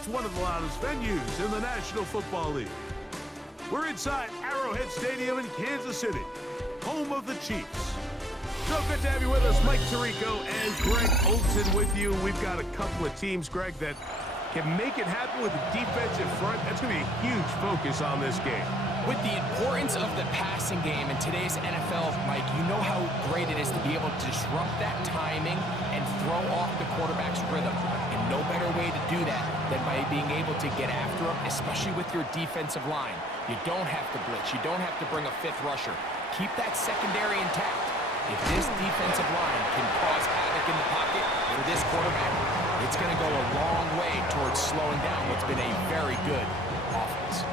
It's one of the loudest venues in the National Football League. We're inside Arrowhead Stadium in Kansas City, home of the Chiefs. So good to have you with us. Mike Tirico and Greg Olson with you. We've got a couple of teams, Greg, that can make it happen with the defensive front. That's going to be a huge focus on this game. With the importance of the passing game in today's NFL, Mike, you know how great it is to be able to disrupt that timing and throw off the quarterback's rhythm. And no better way to do that than by being able to get after him, especially with your defensive line. You don't have to blitz. You don't have to bring a fifth rusher. Keep that secondary intact. If this defensive line can cause havoc in the pocket for this quarterback, it's going to go a long way towards slowing down what's been a very good offense.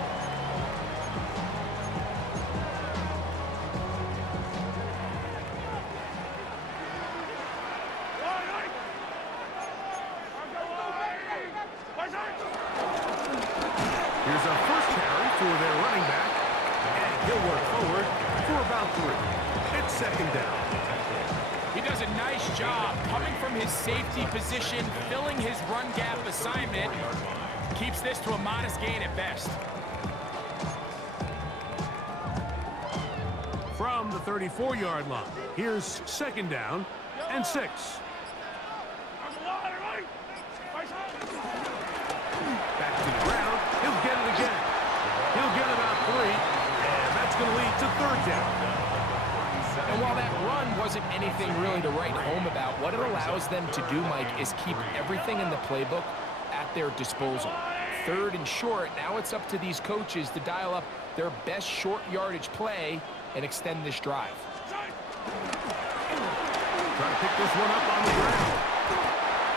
Here's a first carry for their running back, and he'll work forward for about 3. It's second down. He does a nice job coming from his safety position, filling his run gap assignment. Keeps this to a modest gain at best. From the 34-yard line, here's second down and 6. Back to the ground. He'll get it again. He'll get about 3, and that's going to lead to third down. And while that run wasn't anything really to write home about, what it allows them to do, Mike, is keep everything in the playbook at their disposal. Third and short, now it's up to these coaches to dial up their best short yardage play and extend this drive. Trying to pick this one up on the ground.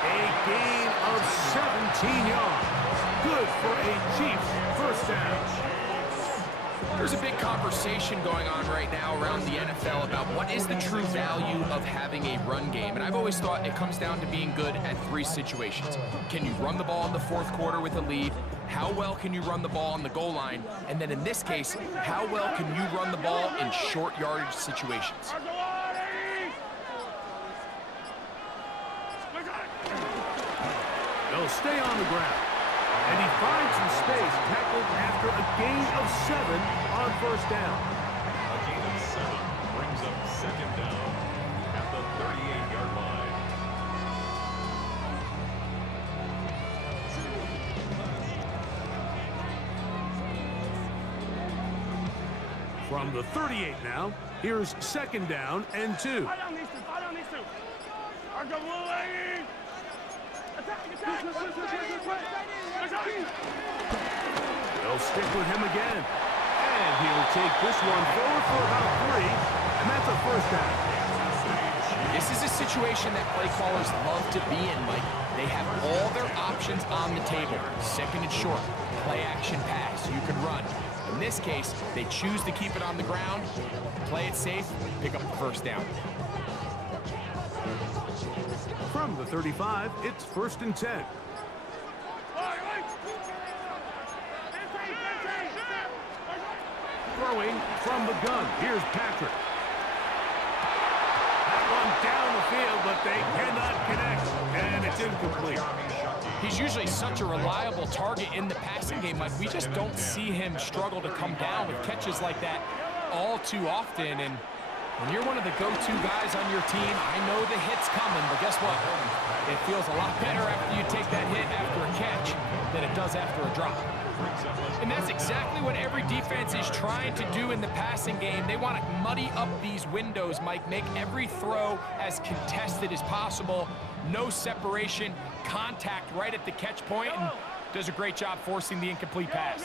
A gain of 17 yards. Good for a Chiefs first down. There's a big conversation going on right now around the NFL about what is the true value of having a run game. And I've always thought it comes down to being good at 3 situations. Can you run the ball in the 4th quarter with a lead? How well can you run the ball on the goal line? And then in this case, how well can you run the ball in short yardage situations? They'll stay on the ground. And he finds some space, tackled after a gain of 7 on first down. A gain of 7 brings up second down at the 38-yard line. From the 38 now, here's second down and 2. They'll stick with him again. And he'll take this one forward for about 3, and that's a first down. This is a situation that play callers love to be in, Mike. They have all their options on the table. Second and short, play action pass, you can run. In this case, they choose to keep it on the ground, play it safe, pick up the first down. From the 35, it's first and 10. Throwing from the gun. Here's Patrick. That one down the field, but they cannot connect, and it's incomplete. He's usually such a reliable target in the passing game, Mike. We just don't see him struggle to come down with catches like that all too often. And when you're one of the go-to guys on your team, I know the hit's coming, but guess what? It feels a lot better after you take that hit after a catch than it does after a drop. And that's exactly what every defense is trying to do in the passing game. They want to muddy up these windows, Mike, make every throw as contested as possible. No separation, contact right at the catch point, and does a great job forcing the incomplete pass.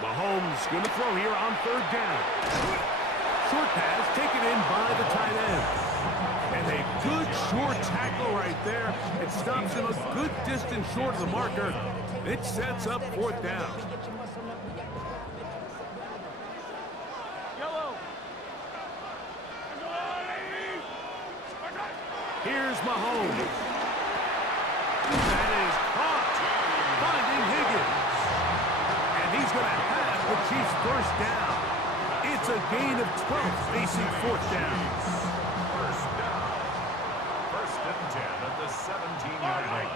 Mahomes going to throw here on third down. Short pass taken in by the tight end. And a good short tackle right there. It stops him a good distance short of the marker. It sets up fourth down. Here's Mahomes. That is caught. Finding Higgins. And he's going to have the Chiefs first down. It's a gain of 12 facing fourth down. First and 10 at the 17-yard line.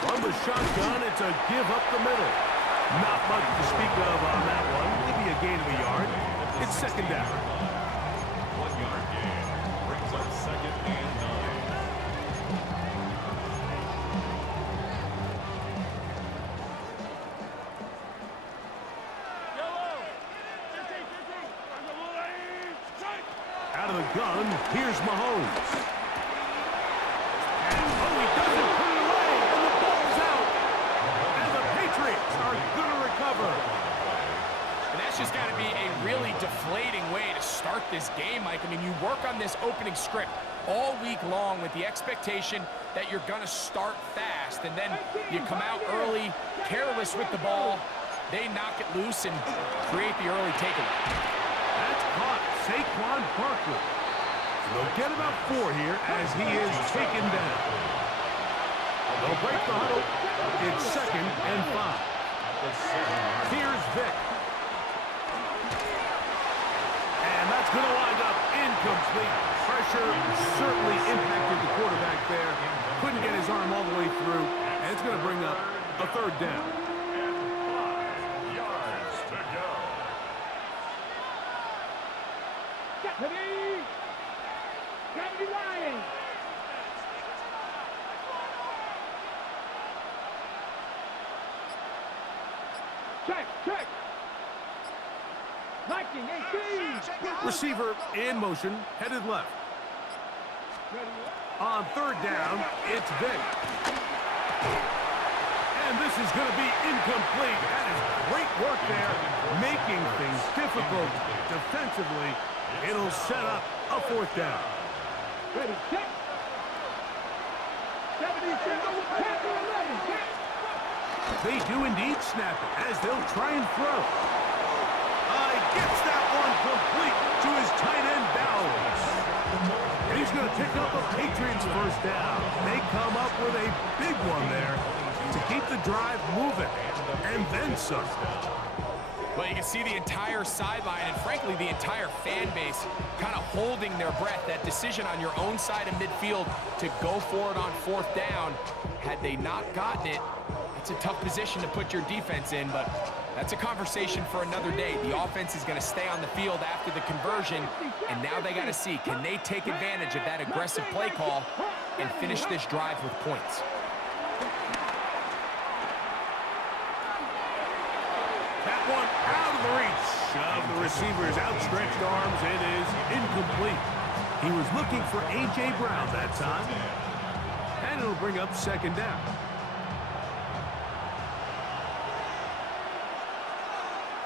From the shotgun, it's a give up the middle. Not much to speak of on that one. Maybe a gain of a yard. It's second down. 1 yard gain. Brings up second and 9. Out of the gun, here's Mahomes. And, oh, he doesn't put it away, and the ball's out. And the Patriots are going to recover. And that's just got to be a really deflating way to start this game, Mike. I mean, you work on this opening script all week long with the expectation that you're going to start fast, and then you come out early, careless with the ball. They knock it loose and create the early takeaway. That's caught Saquon Barkley. They'll get about 4 here as he is taken down. They'll break the huddle. It's second and 5. Here's Vic. And that's going to wind up incomplete. Pressure certainly impacted the quarterback there. Couldn't get his arm all the way through. And it's going to bring up a third down. 5 yards to go. Check. 19, 18. Receiver in motion, headed left. On third down, it's Vic. And this is going to be incomplete. That is great work there, making things difficult defensively. It'll set up a fourth down. Ready, check. 77, They do indeed snap it as they'll try and throw. Gets that one complete to his tight end Bowers. And he's going to pick up a Patriots first down. They come up with a big one there to keep the drive moving, and then some. Well, you can see the entire sideline and, frankly, the entire fan base kind of holding their breath. That decision on your own side of midfield to go for it on fourth down, had they not gotten it, it's a tough position to put your defense in, but that's a conversation for another day. The offense is going to stay on the field after the conversion, and now they got to see, can they take advantage of that aggressive play call and finish this drive with points? That one out of the reach of the receiver's outstretched arms. It is incomplete. He was looking for A.J. Brown that time, and it'll bring up second down.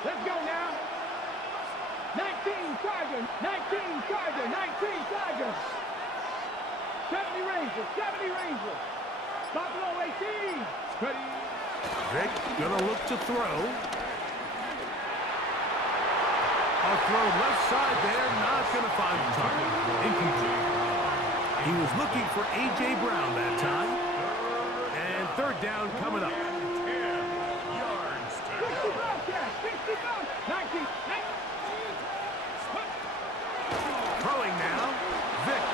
Let's go now. 19 Tiger. 70 Rangers. Buffalo 18. Ready. Vic gonna look to throw. A throw left side there, not gonna find the target. Incomplete. He was looking for A.J. Brown that time. And third down coming up. 10 yards to go. 19. Throwing now. Vic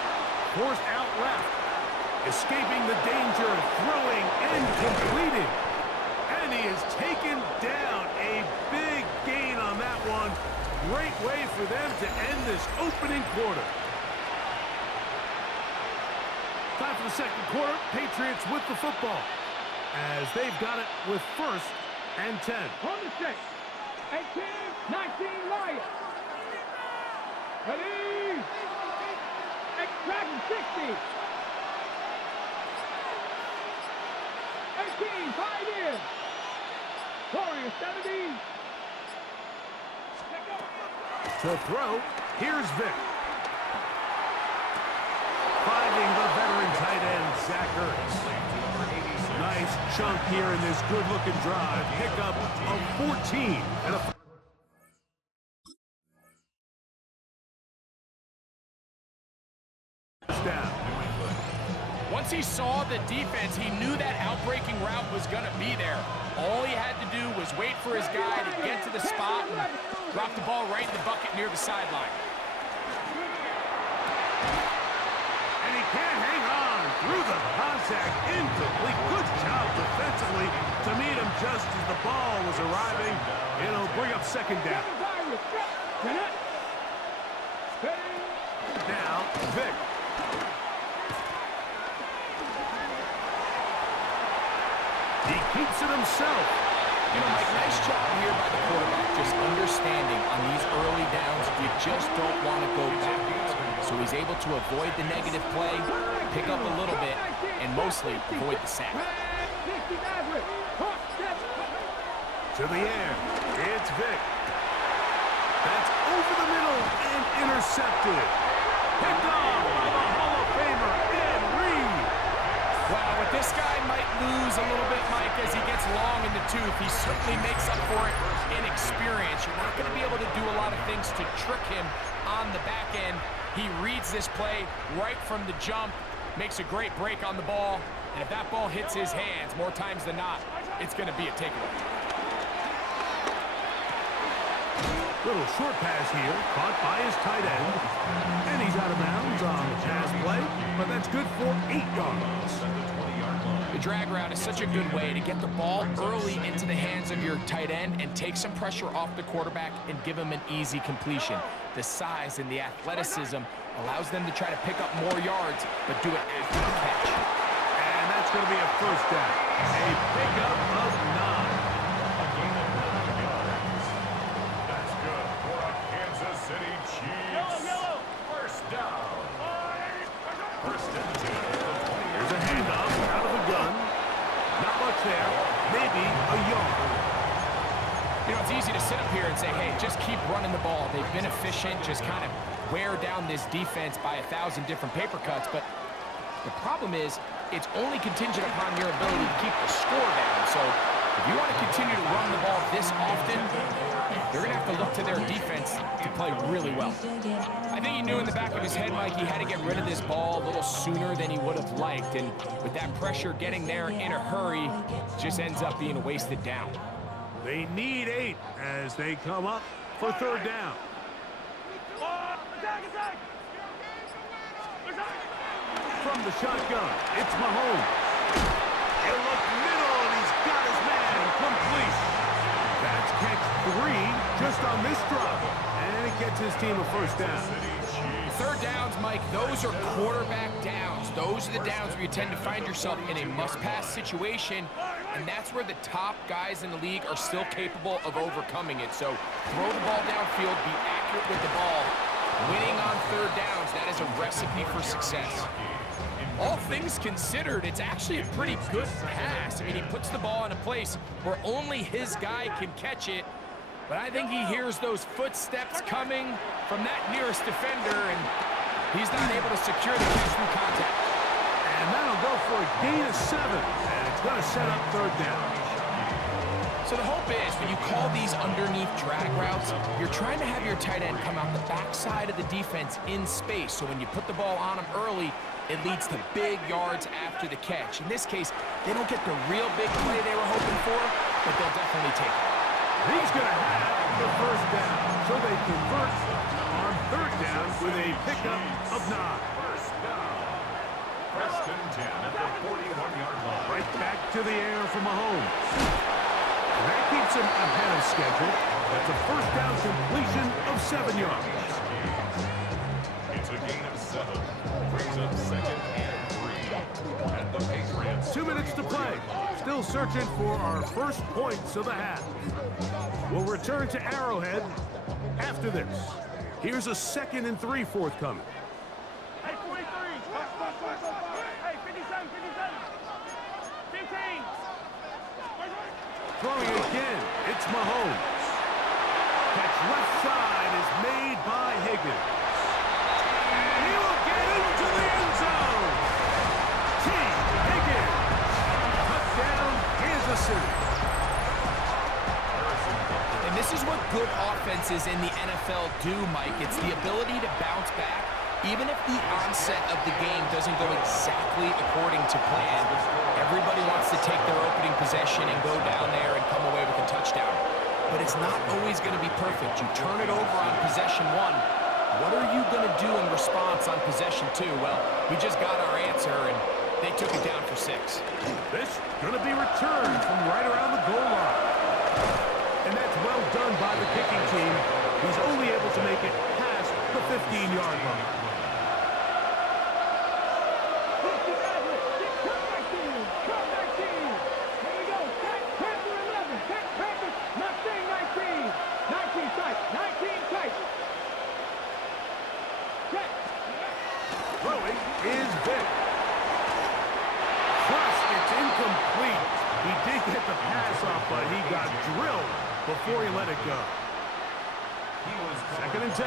forced out left. Escaping the danger, throwing and completing. And he is taken down. A big gain on that one. Great way for them to end this opening quarter. Time for the second quarter. Patriots with the football as they've got it with first and 10. On the six. 18, 19 Lions. Ready. Dragon 60. 18, Pioneers. Warriors 70. To throw, here's Vic. Finding the veteran tight end, Zach Ertz. Nice chunk here in this good-looking drive. Pickup of 14 and a down. Once he saw the defense, he knew that outbreaking route was going to be there. All he had to do was wait for his guy to get to the spot and drop the ball right in the bucket near the sideline. And he can't hang on through the contact. Incomplete. Good job defensively to meet him just as the ball was arriving. It'll bring up second down. Now, Vic. He keeps it himself. You know, Mike, nice job here by the quarterback, just understanding on these early downs, you just don't want to go backwards. So he's able to avoid the negative play, pick up a little bit, and mostly avoid the sack. To the air. It's Vic. That's over the middle and intercepted. Picked off by the Hall of Famer, Ed Reed. Wow, what this guy might lose a little bit, Mike, as he gets long in the tooth, he certainly makes up for it in experience. You're not going to be able to do a lot of things to trick him on the back end. He reads this play right from the jump, makes a great break on the ball, and if that ball hits his hands more times than not, it's going to be a takeaway. Little short pass here, caught by his tight end. And he's out of bounds on the pass play, but that's good for 8 yards. The drag route is such a good way to get the ball early into the hands of your tight end and take some pressure off the quarterback and give him an easy completion. The size and the athleticism allows them to try to pick up more yards, but do it after the catch. And that's going to be a first down. A pickup of 9. Here's a handoff out of the gun. Not much there. Maybe a yard. You know, it's easy to sit up here and say, hey, just keep running the ball. They've been efficient, just kind of wear down this defense by 1,000 different paper cuts. But the problem is, it's only contingent upon your ability to keep the score down. So if you want to continue to run the ball this often, they're going to have to look to their defense to play really well. I think he knew in the back of his head, Mike, he had to get rid of this ball a little sooner than he would have liked. And with that pressure getting there in a hurry, it just ends up being a wasted down. They need 8 as they come up for third down. From the shotgun, it's Mahomes. He'll look middle, and he's got his man complete. That's catch 3 just on this drop. And it gets his team a first down. Third downs, Mike, those are quarterback downs. Those are the downs where you tend to find yourself in a must-pass situation, and that's where the top guys in the league are still capable of overcoming it. So throw the ball downfield, be accurate with the ball. Winning on third downs, that is a recipe for success. All things considered, it's actually a pretty good pass. I mean, he puts the ball in a place where only his guy can catch it. But I think he hears those footsteps coming from that nearest defender, and he's not able to secure the catch through contact. And that'll go for a gain of 7, and it's going to set up third down. So the hope is, when you call these underneath drag routes, you're trying to have your tight end come out the backside of the defense in space. So when you put the ball on him early, it leads to big yards after the catch. In this case, they don't get the real big play they were hoping for, but they'll definitely take it. He's going to have the first down. So they convert on third down with a pickup of 9. First down. Preston 10 at the 41-yard line. Right back to the air for Mahomes. And that keeps him ahead of schedule. That's a first down completion of 7 yards. It's a gain of 7. Brings up second and 3 at the Patriots. 2 minutes to play. Still searching for our first points of the half. We'll return to Arrowhead after this. Here's a 2nd and 3 forthcoming. Hey, 43. Hey, 57. 15. Throwing again, it's Mahomes. Catch left side is made by Higgins. And he will get into the end zone. T. Higgins. Touchdown, Kansas City. And this is what good offenses in the NFL do, Mike. It's the ability to bounce back Even if the onset of the game doesn't go exactly according to plan, everybody wants to take their opening possession and go down there and come away with a touchdown. But it's not always going to be perfect. You turn it over on possession one. What are you going to do in response on possession two? Well, we just got our answer, and they took it down for 6. This is going to be returned from right around the goal line. And that's well done by the kicking team. He's only able to make it past the 15-yard line. Throwing is Vic. Plus, it's incomplete. He did get the pass off, but he got drilled before he let it go. Second and 10.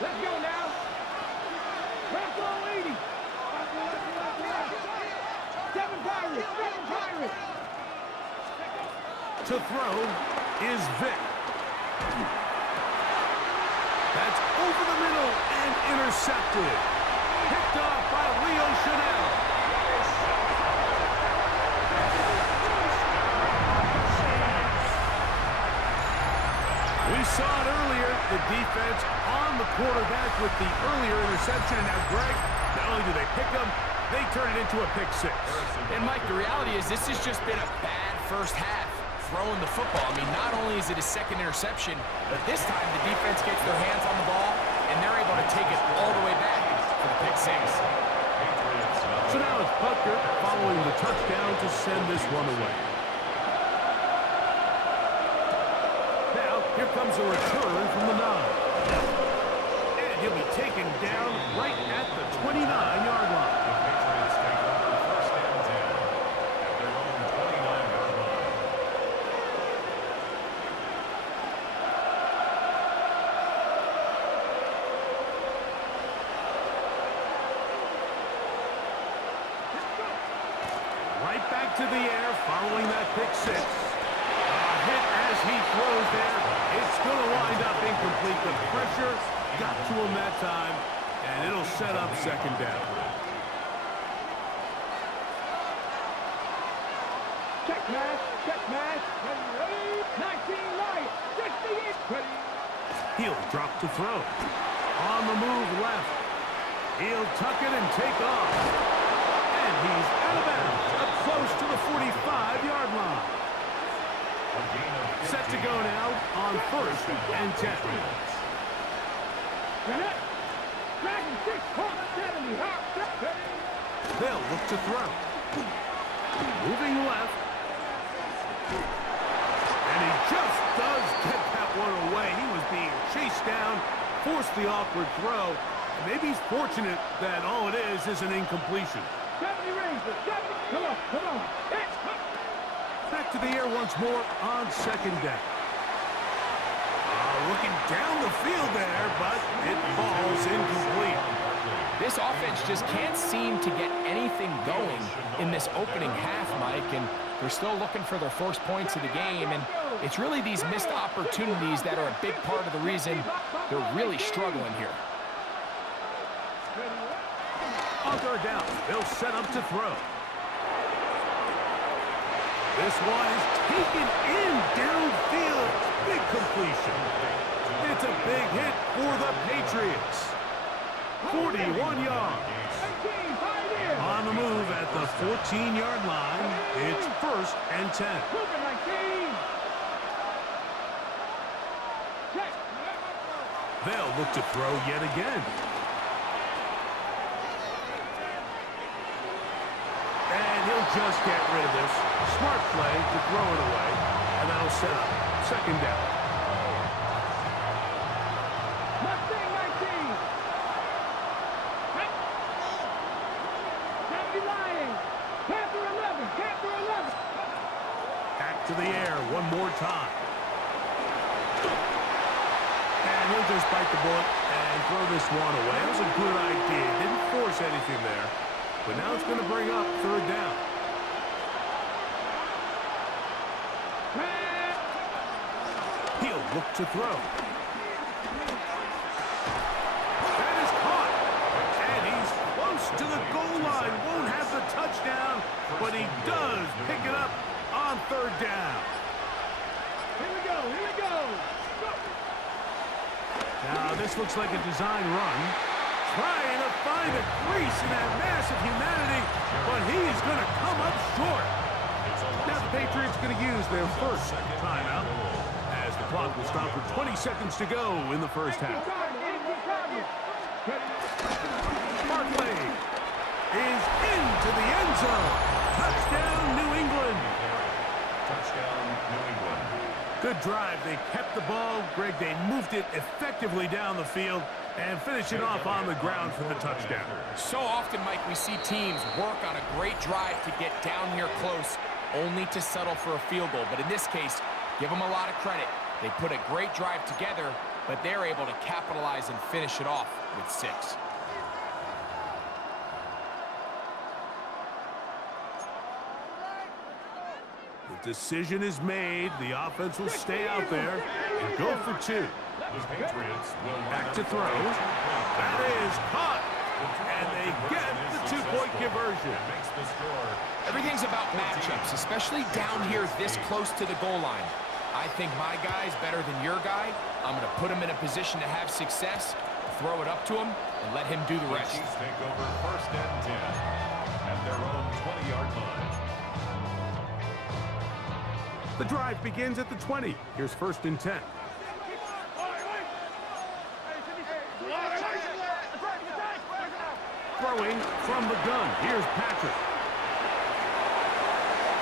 Let's go now. Left all 80. 7 Pirates. 7 Pirates. To throw is Vic. That's over the middle and intercepted. Picked off by Leo Chanel. We saw it earlier, the defense on the quarterback with the earlier interception. Now, Greg, not only do they pick him, they turn it into a pick 6. And, Mike, the reality is this has just been a bad first half throwing the football. I mean, not only is it a second interception, but this time the defense gets their hands on the ball, and they're able to take it all the way back for the pick 6. So now it's Butker following the touchdown to send this one away. Now, here comes a return from the 9. And he'll be taken down right at the 29-yard line. Right back to the air following that pick 6. A hit as he throws there. It's going to wind up incomplete. The pressure got to him that time, and it'll set up second down. Check match. Check match. 19 right. 68. He'll drop to throw. On the move left. He'll tuck it and take off. And he's out of bounds, up close to the 45-yard line. Set to go now on first and 10. Dragon 6, 70. They'll look to throw. Moving left. And he just does get that one away. He was being chased down, forced the awkward throw. And maybe he's fortunate that all it is an incompletion. 70 Rangers, 70. Come on, come on. Back to the air once more on second down. Looking down the field there, but it falls incomplete. This offense just can't seem to get anything going in this opening half, Mike, and they're still looking for their first points of the game, and it's really these missed opportunities that are a big part of the reason they're really struggling here. On third down, they'll set up to throw. This one is taken in downfield. Big completion. It's a big hit for the Patriots. 41 yards. On the move at the 14-yard line. It's first and 10. They'll look to throw yet again. And he'll just get rid of this. Smart play to throw it away. And that'll set up second down. Mustang 19. Deputy Lion. Panther 11. Panther 11. Back to the air one more time. And he'll just bite the bullet and throw this one away. That was a good idea. Didn't force anything there. But now it's going to bring up third down. He'll look to throw. third down. Here we go. Here we go. Now, this looks like a design run. Trying to find a crease in that mass of humanity, but he's going to come up short. Now the Patriots going to use their first timeout as the clock will stop with 20 seconds to go in the first half. Barkley is into the end zone. Touchdown, New England. Touchdown, New England. Good drive. They kept the ball. Greg, they moved it effectively down the field and finish it off on the ground for the touchdown. So often, Mike, we see teams work on a great drive to get down here close, only to settle for a field goal. But in this case, give them a lot of credit. They put a great drive together, but they're able to capitalize and finish it off with 6. The decision is made. The offense will stay out there and go for 2. The Patriots will Back to throw. That is caught. And they get the 2-point conversion. makes the score. Everything's about matchups, especially down here this close to the goal line. I think my guy's better than your guy. I'm going to put him in a position to have success, throw it up to him, and let him do the rest. Chiefs take over first and 10 at their own 20-yard line. The drive begins at the 20. Here's first and 10. Throwing from the gun. Here's Patrick.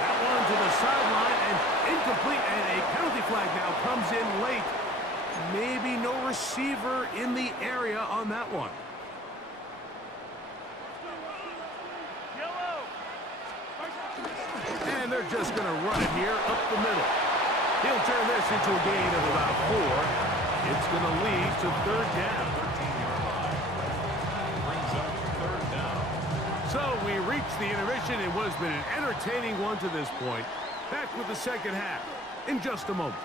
That one to the sideline and incomplete, and a penalty flag now comes in late. Maybe no receiver in the area on that one. And they're just going to run it here up the middle. He'll turn this into a gain of about 4. It's going to lead to third down. 13-yard line. Brings up third down. So we reach the intermission. It was been an entertaining one to this point. Back with the second half in just a moment.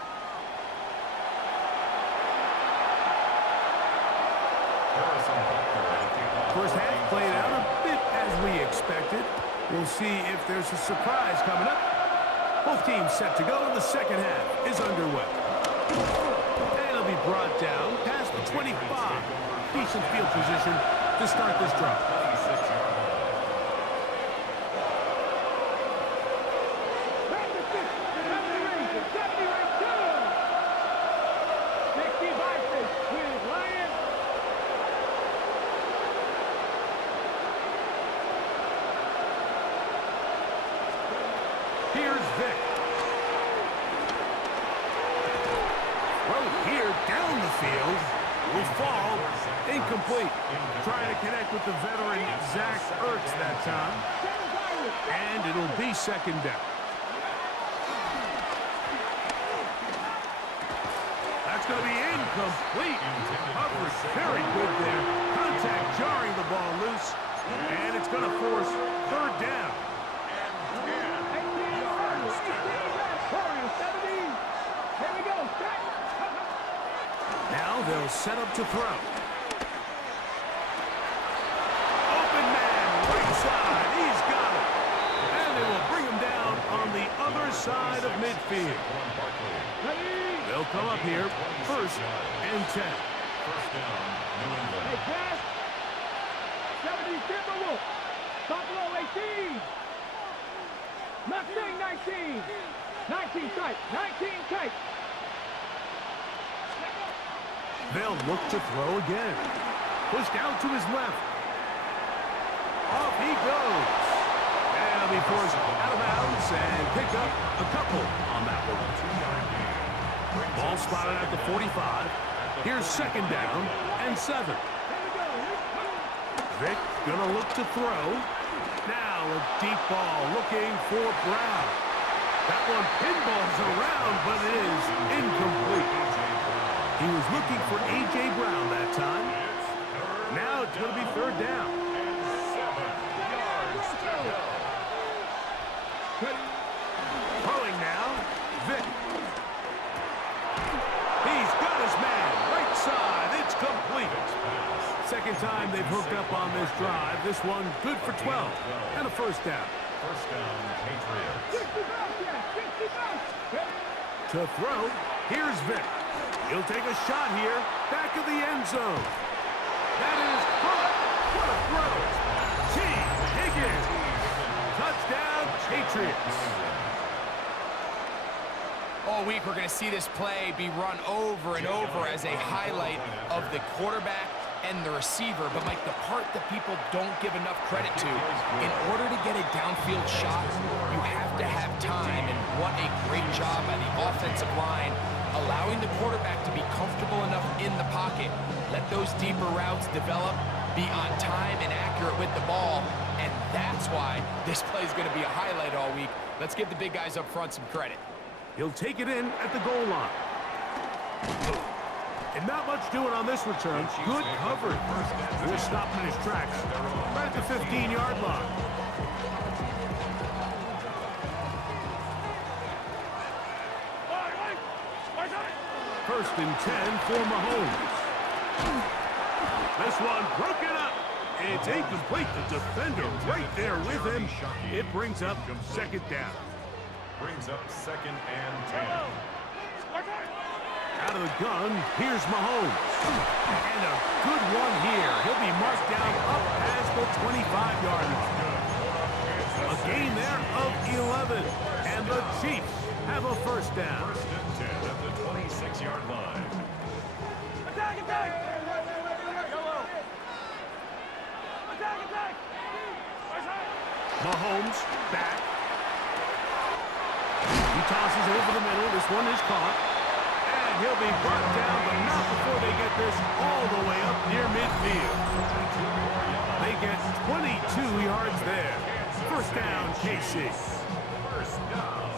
First half played out a bit as we expected. We'll see if there's a surprise coming up. Both teams set to go, and the second half is underway. And it'll be brought down past the 25. Decent field position to start this drive. 26-yard line. Here's Vic. Throw here down the field. Will fall. Incomplete. Trying to connect with the veteran Zach Ertz that time. And it'll be second down. That's going to be incomplete. Coverage very good there. Contact jarring the ball loose. And it's going to force third down. Now they'll set up to throw. Open man, right side. He's got it. And they will bring him down on the other side of midfield. They'll come up here first and 10. First down, New England. Hey, pass. 70 Timberwolves. Buffalo 18. Mustang 19. 19 tight. 19 tight. They'll look to throw again. Pushed out to his left. Off he goes. And he'll be forced out of bounds and pick up a couple on that one. Ball spotted at the 45. Here's second down and 7. Vic gonna look to throw. Now a deep ball looking for Brown. That one pinballs around, but it is incomplete. He was looking for A.J. Brown that time. Now it's going to be third down. 7 yards to go. Throwing now, Vic. He's got his man, right side. It's complete. Second time they've hooked up on this drive. This one good for 12 and a first down. First down, Patriots. 60 bounce, yeah, 60 bounce. To throw, here's Vic. He'll take a shot here, back of the end zone. That is caught. What a throw. T. Higgins. Touchdown, Patriots. All week, we're going to see this play be run over and over as a highlight of the quarterback and the receiver. But, Mike, the part that people don't give enough credit to, in order to get a downfield shot, you have to have time. And what a great job by the offensive line, allowing the quarterback to be comfortable enough in the pocket, let those deeper routes develop, be on time and accurate with the ball. And that's why this play is going to be a highlight all week. Let's give the big guys up front some credit. He'll take it in at the goal line. And not much doing on this return. Good coverage. We'll stop him in his tracks right at the 15-yard line. First and 10 for Mahomes. This one broken up. It's incomplete. The defender right there with him. It brings up second down. Brings up second and 10. Out of the gun, here's Mahomes. And a good one here. He'll be marked down up past the 25-yard line. A gain there of 11. And the Chiefs have a first down. First and 10 at the 26-yard line. Attack, attack. Attack, attack. Mahomes back. He tosses over the middle. This one is caught. And he'll be brought down, but not before they get this all the way up near midfield. They get 22 yards there. First down, KC. First down.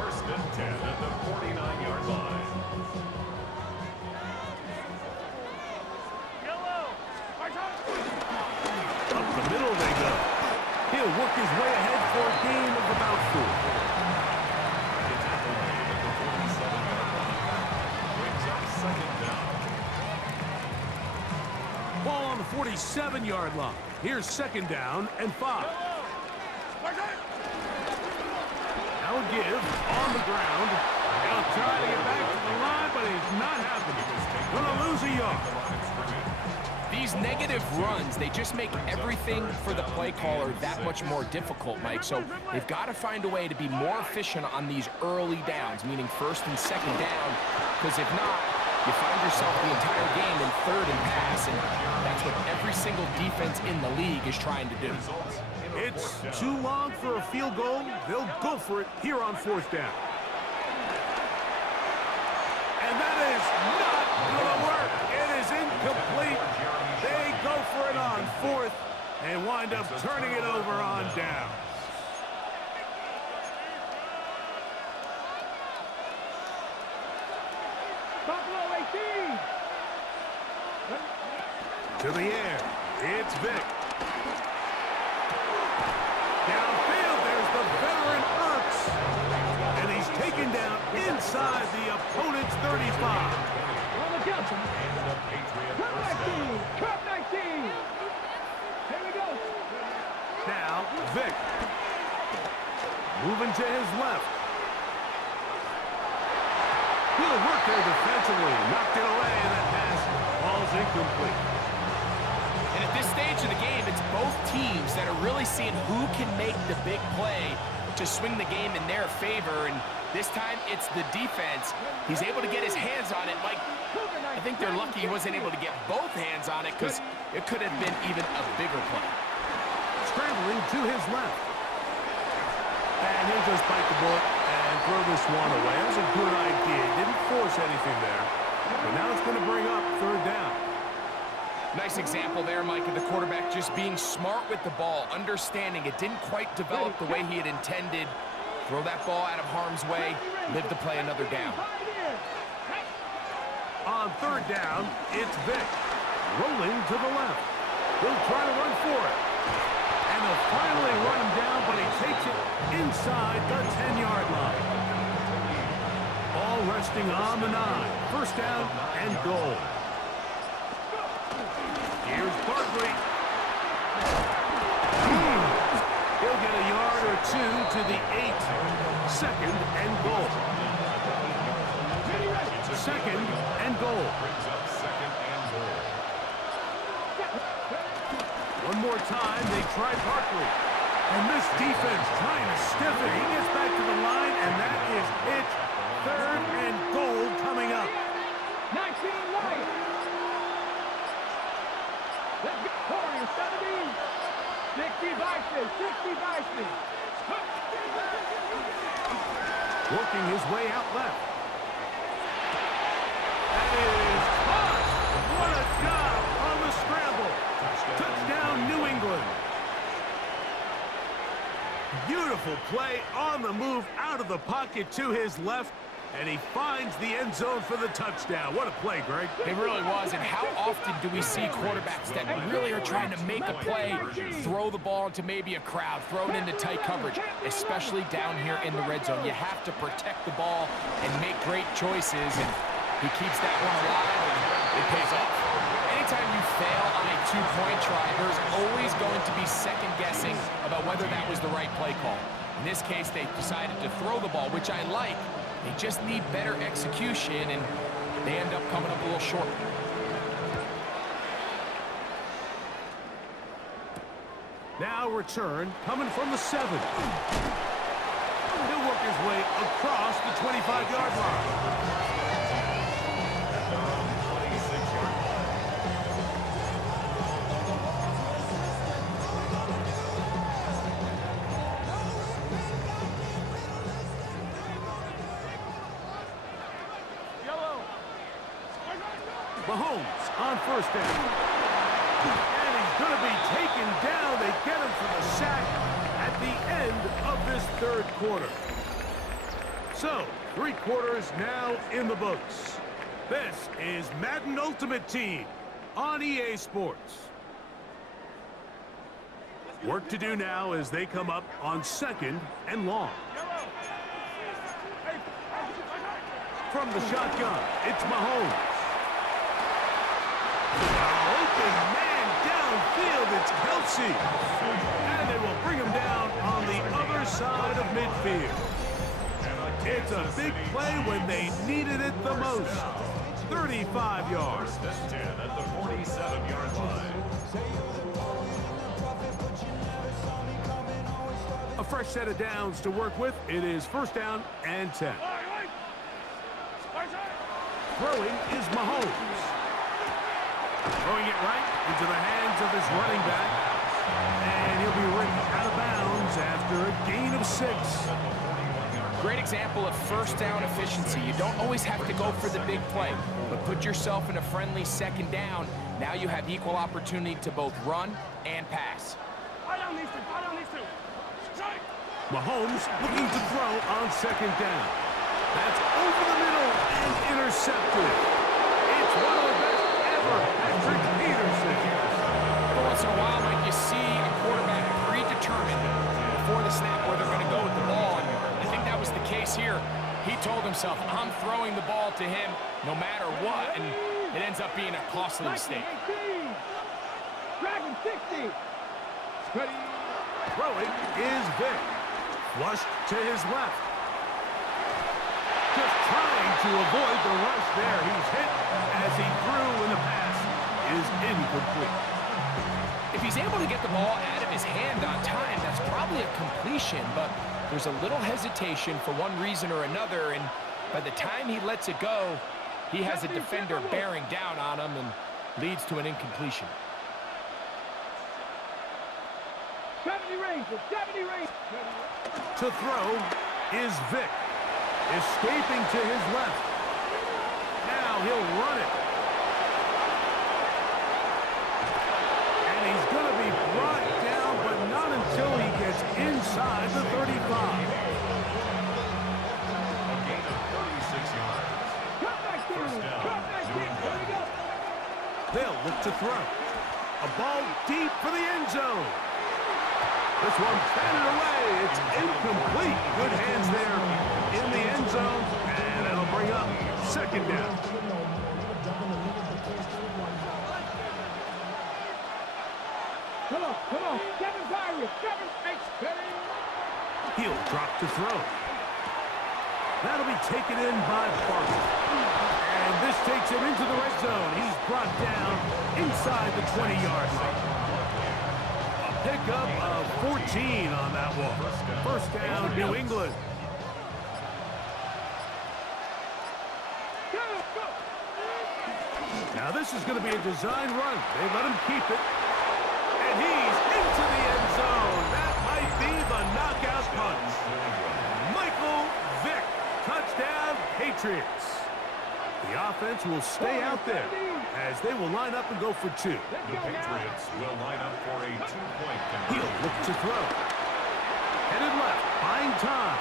First and 10 at the 49-yard line. Up the middle they go. He'll work his way ahead for a gain of about 4. Ball on the 47-yard line. Here's second down and 5. Now a give on the ground. He'll try to get back to the line, but it's not happening. Gonna lose a yard. These negative runs, they just make everything for the play caller that much more difficult, Mike. So they've got to find a way to be more efficient on these early downs, meaning first and second down, because if not, you find yourself the entire game in third and pass, and that's what every single defense in the league is trying to do. It's too long for a field goal. They'll go for it here on fourth down. And that is not going to work. It is incomplete. They go for it on fourth and wind up turning it over on down. Buffalo 18. To the air, it's Vic. Downfield, there's the veteran Ertz. And he's taken down inside the opponent's 35. On the Johnson. Cut 19. Cut 19. Here we go. Now, Vic. Moving to his left. He'll work there defensively. Knocked it away, and that pass falls incomplete. And at this stage of the game, it's both teams that are really seeing who can make the big play to swing the game in their favor. And this time, it's the defense. He's able to get his hands on it. Like, I think they're lucky he wasn't able to get both hands on it, because it could have been even a bigger play. Scrambling to his left. And he'll just bite the bullet and throw this one away. That was a good idea. Didn't force anything there. But now it's going to bring up third down. Nice example there, Mike, of the quarterback just being smart with the ball, understanding it didn't quite develop the way he had intended. Throw that ball out of harm's way, live to play another down. On third down, it's Vic. Rolling to the left. He'll try to run for it. And they'll finally run him down, but he takes it inside the 10-yard line. Ball resting on the 9. First down and goal. Here's Barkley. He'll get a yard to the 8. Second and goal. Second and goal. Brings up second and goal. One more time, they try Barkley. And this defense trying to stiff it. He gets back to the line, and that is it. Third and goal coming up. 19 right. Let's go. 40, 70. 60 Bison. 60 Bison. Working his way out left. That is caught. What a job on the scramble. Touchdown, New England. Beautiful play on the move out of the pocket to his left, and he finds the end zone for the touchdown. What a play, Greg. It really was, and how often do we see quarterbacks that really are trying to make a play, throw the ball into maybe a crowd, throw it into tight coverage, especially down here in the red zone. You have to protect the ball and make great choices, and he keeps that one alive, and it pays off. Anytime you fail on a two-point try, there's always going to be second-guessing about whether that was the right play call. In this case, they decided to throw the ball, which I like. They just need better execution, and they end up coming up a little short. Now return coming from the 7. He'll work his way across the 25-yard line. Mahomes on first down. And he's going to be taken down. They get him for the sack at the end of this third quarter. So, 3 quarters now in the books. This is Madden Ultimate Team on EA Sports. Work to do now as they come up on second and long. From the shotgun, it's Mahomes. Open man downfield, it's Kelsey. And they will bring him down on the other side of midfield. It's a big play when they needed it the most. 35 yards. First and 10 at the 47-yard line. A fresh set of downs to work with. It is first down and 10. Throwing is Mahomes. Throwing it right into the hands of his running back. And he'll be written out of bounds after a gain of 6. Great example of first down efficiency. You don't always have to go for the big play, but put yourself in a friendly second down. Now you have equal opportunity to both run and pass. Mahomes looking to throw on second down. That's over the middle and intercepted. It's one of the best ever, Patrick Peterson. Every once in a while, Mike, you see a quarterback predetermined before the snap where they're going to go with the ball, and I think that was the case here. He told himself, I'm throwing the ball to him no matter what, and it ends up being a costly mistake. Dragon 60. Throwing is Vic. Flushed to his left. Just trying to avoid the rush there. He's hit as he threw, and the pass is incomplete. If he's able to get the ball out of his hand on time, that's probably a completion, but there's a little hesitation for one reason or another, and by the time he lets it go, he has a defender bearing down on him and leads to an incompletion. 70 range. 70 range. To throw is Vic. Escaping to his left. Now he'll run it. And he's going to be brought down, but not until he gets inside the 35. A gain of 36 yards. First down, New England. They'll look to throw. A ball deep for the end zone. This one batted away. It's incomplete. Good hands there in the end zone. And that'll bring up second down. Come on. Kevin Byron. Kevin, He'll drop to throw. That'll be taken in by Barkley. And this takes him into the red zone. He's brought down inside the 20-yard line. A pickup of 14 on that one. First down, New England. Now this is going to be a design run. They let him keep it. And he's into the end zone. That might be the knockout punch. Michael Vick. Touchdown, Patriots. The offense will stay out there as they will line up and go for two. The Patriots will line up for a two-point conversion. He'll look to throw. Headed left, buying time.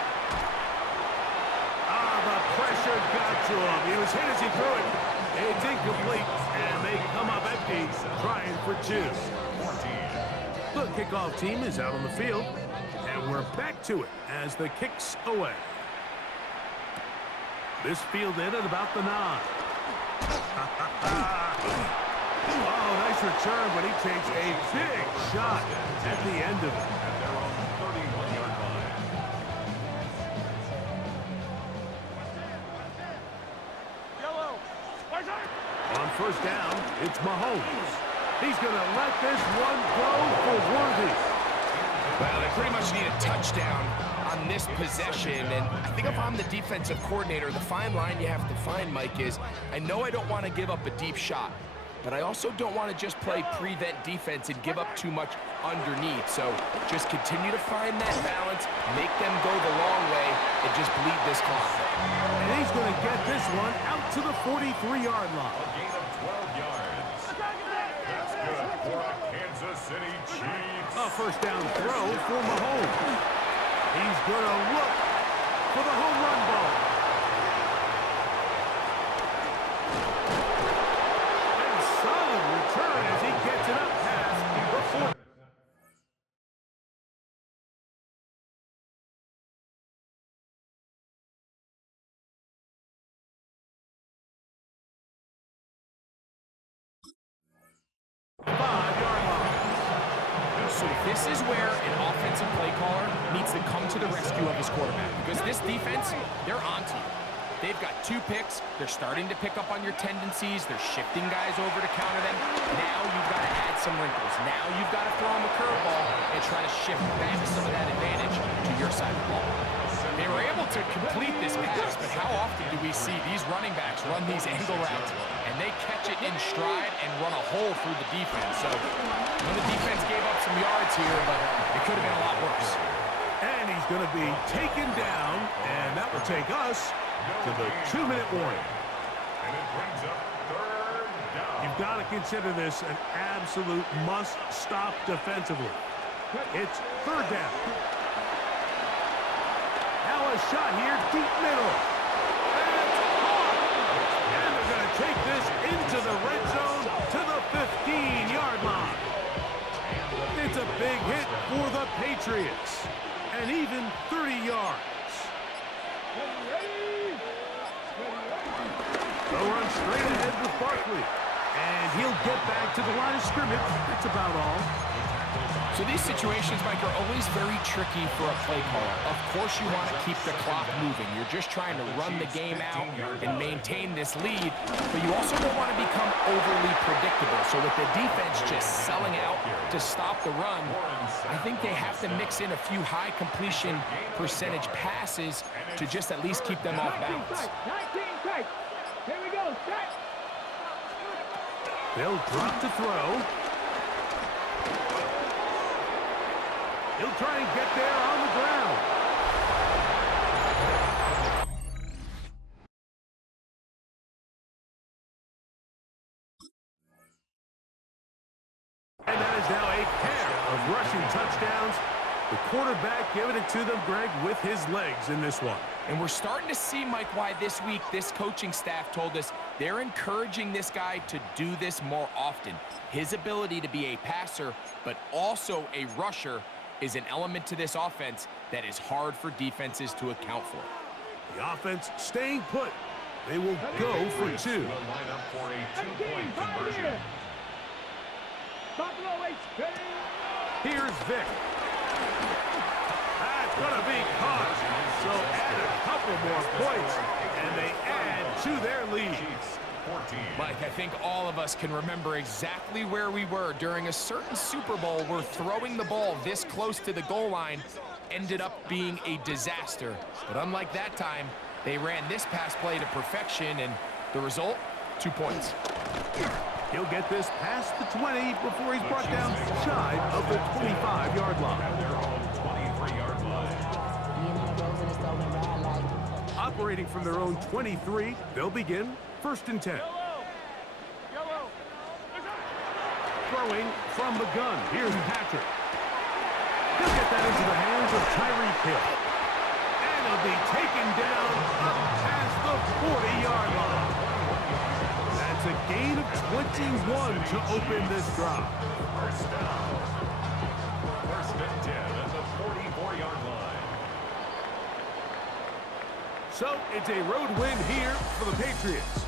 The pressure got to him. He was hit as he threw it. It's incomplete, and they come up empty, trying for two. 14. The kickoff team is out on the field, and we're back to it as the kick's away. This fielded at about the 9. Oh, nice return, but he takes a big shot at the end of it. And they're on the 31-yard line. On first down, it's Mahomes. He's going to let this one go for Worthy. Well, they pretty much need a touchdown on this possession, and I think if I'm the defensive coordinator, the fine line you have to find, Mike, is I know I don't want to give up a deep shot, but I also don't want to just play prevent defense and give up too much underneath. So just continue to find that balance, make them go the long way, and just bleed this clock. And he's going to get this one out to the 43-yard line. A gain of 12 yards. That's good for a Kansas City Chiefs. A first down throw for Mahomes. He's going to look for the home run ball. And a solid return as he gets it up past the 40. So this is where an offensive play caller needs to come to the rescue of his quarterback, because this defense, they're onto you. They've got 2 picks. They're starting to pick up on your tendencies. They're shifting guys over to counter them. Now you've got to add some wrinkles. Now you've got to throw them a curveball and try to shift back some of that advantage to your side of the ball. They were able to complete this pass, but how often do we see these running backs run these angle routes and they catch it in stride and run a hole through the defense? So the defense gave up some yards here, but it could have been a lot worse. And he's going to be taken down, and that will take us to the 2-minute warning. And it brings up third down. You've got to consider this an absolute must-stop defensively. It's third down. Now a shot here, deep middle. And it's caught. And they're going to take this into the red zone to the 15-yard line. It's a big hit for the Patriots. And even 30 yards. They'll run straight ahead with Barkley. And he'll get back to the line of scrimmage. That's about all. So these situations, Mike, are always very tricky for a play caller. Of course you want to keep the clock moving. You're just trying to run the game out and maintain this lead, but you also don't want to become overly predictable. So with the defense just selling out to stop the run, I think they have to mix in a few high completion percentage passes to just at least keep them off balance. 19 tight. Here we go. Set. They'll drop to throw. He'll try and get there on the ground. And that is now a pair of rushing touchdowns. The quarterback giving it to them, Greg, with his legs in this one. And we're starting to see, Mike, why this week this coaching staff told us they're encouraging this guy to do this more often. His ability to be a passer, but also a rusher, is an element to this offense that is hard for defenses to account for. The offense staying put. They will go for two. Will line up for a two-point conversion. Top of the way, steady. Here's Vick. That's Gonna be caught. So add a couple more points, and they add to their lead. Chiefs 14. Mike, I think all of us can remember exactly where we were during a certain Super Bowl where throwing the ball this close to the goal line ended up being a disaster. But unlike that time, they ran this pass play to perfection, and the result, 2 points. He'll get this past the 20 before he's brought down shy of the 25-yard line. At their own 23-yard line. Operating from their own 23, they'll begin 1st and 10. Throwing from the gun. Here's Patrick. He'll get that into the hands of Tyreek Hill. And he'll be taken down up past the 40-yard line. That's a gain of 21 to open this drive. First down. 1st and 10 at the 44-yard line. So it's a road win here for the Patriots.